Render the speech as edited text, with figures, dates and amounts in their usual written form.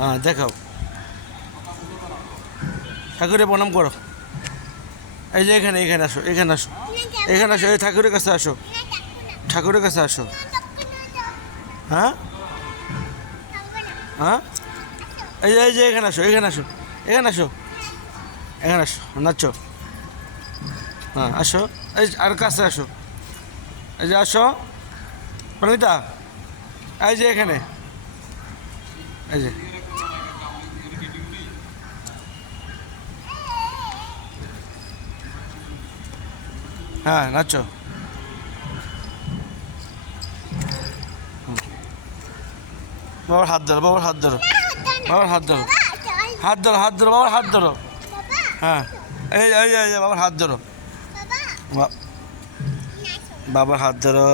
হ্যাঁ দেখাও, ঠাকুরের প্রণাম করো। এই যে এখানে এখানে আসো, এখানে আসো, এখানে আসো, এই ঠাকুরের কাছে আসো, ঠাকুরের কাছে আসো। হ্যাঁ হ্যাঁ, এই যে এখানে আসো, এখানে আসো, এখানে আসো, এখানে আসো, নাচো। হ্যাঁ আসো, এই আর কাছে আসো, এই যে আসো প্রণীতা, এই যে এখানে, এই যে হ্যাঁ নাচো। বাবার হাত ধরো, বাবার হাত ধরো, বাবার হাত ধরো, হাত ধরো, হাত ধরো, বাবার হাত ধরো। হ্যাঁ এই এই এই বাবার হাত ধরো, বাবার হাত ধরো।